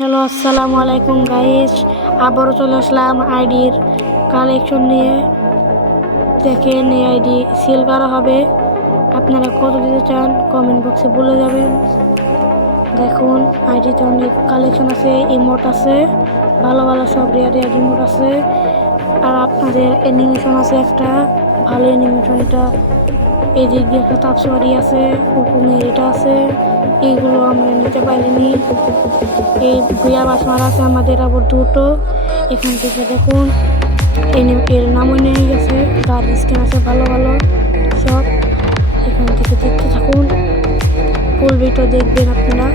Hello, আসসালামু আলাইকুম guys. আবারও চলে আসলাম আইডির কালেকশন নিয়ে। দেখেন, এই আইডি সেল করা হবে। আপনারা কত দিতে চান কমেন্ট বক্সে বলে যাবেন। দেখুন, আইডিতে অনেক কালেকশন আছে, ইমোট আছে, ভালো ভালো সব রেয়ার ইমোট আছে। আর আপনাদের অ্যানিমেশন আছে, একটা ভালো অ্যানিমেশন। এটা এই দিক দিয়ে একটা তাপসওয়ারি আছে, হুকুমের এটা আছে। এইগুলো আমরা নিতে পারিনি। এই ভুয়া বাস মারা আছে আমাদের আবার দুটো। এখান থেকে দেখুন এর নামও নিয়ে গেছে, গাড়ি স্ক্যান আছে ভালো ভালো সব। এখান থেকে দেখতে থাকুন, ফুল ভিডিও দেখবেন আপনারা।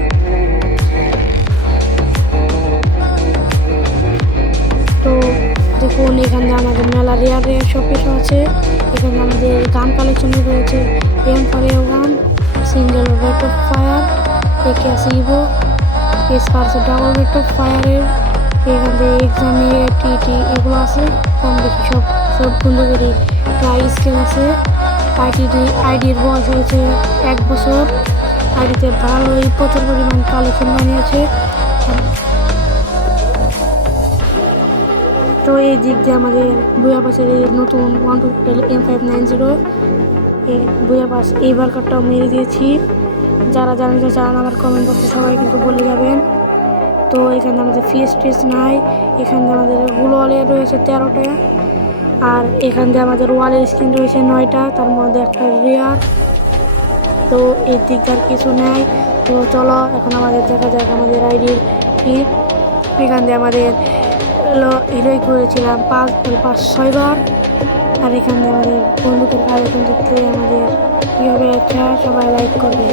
তো দেখুন, এখানে আমাদের মেলা রেয়ার সব কিছু আছে। এখানে আমাদের গান কালেকশন রয়েছে M4A1 single rate of fire, একে আছে ইভো, এসপার্স ডাবল রেট অফ ফায়ারের। এখান থেকে এক্সামে টিটি এগুলো আছে, কম বেশি সব বন্ধুদেরই প্রায় স্কেল আছে। আইডির বয়স হয়েছে 1 বছর। আইডিতে ভালোই প্রচুর পরিমাণ কালেকশন বানিয়েছে। তো এই দিক দিয়ে আমাদের বুয়া পাশের নতুন 122 M590 বুয়া পাস এইবার কার্ডটাও মেরে দিয়েছি। যারা জানতে চান আমার কমেন্ট বক্সে সবাই কিন্তু বলে যাবেন। তো এখানে আমাদের ফিস নাই। এখানে আমাদের ওয়ালে রয়েছে 13টা। আর এখান দিয়ে আমাদের ওয়ালের স্ক্রিন রয়েছে 9টা, তার মধ্যে একটা রেয়ার। তো এই দিক আর কিছু নেই। তো চলো এখন আমাদের দেখা যাক আমাদের আইডির কি। এখান দিয়ে আমাদের হিরোই করেছিলাম 5-6 বার। আর এখান দিয়ে আমাদের বন্ধুদের কালেকশন দেখতে আমাদের কী হবে, সবাই লাইক করবে।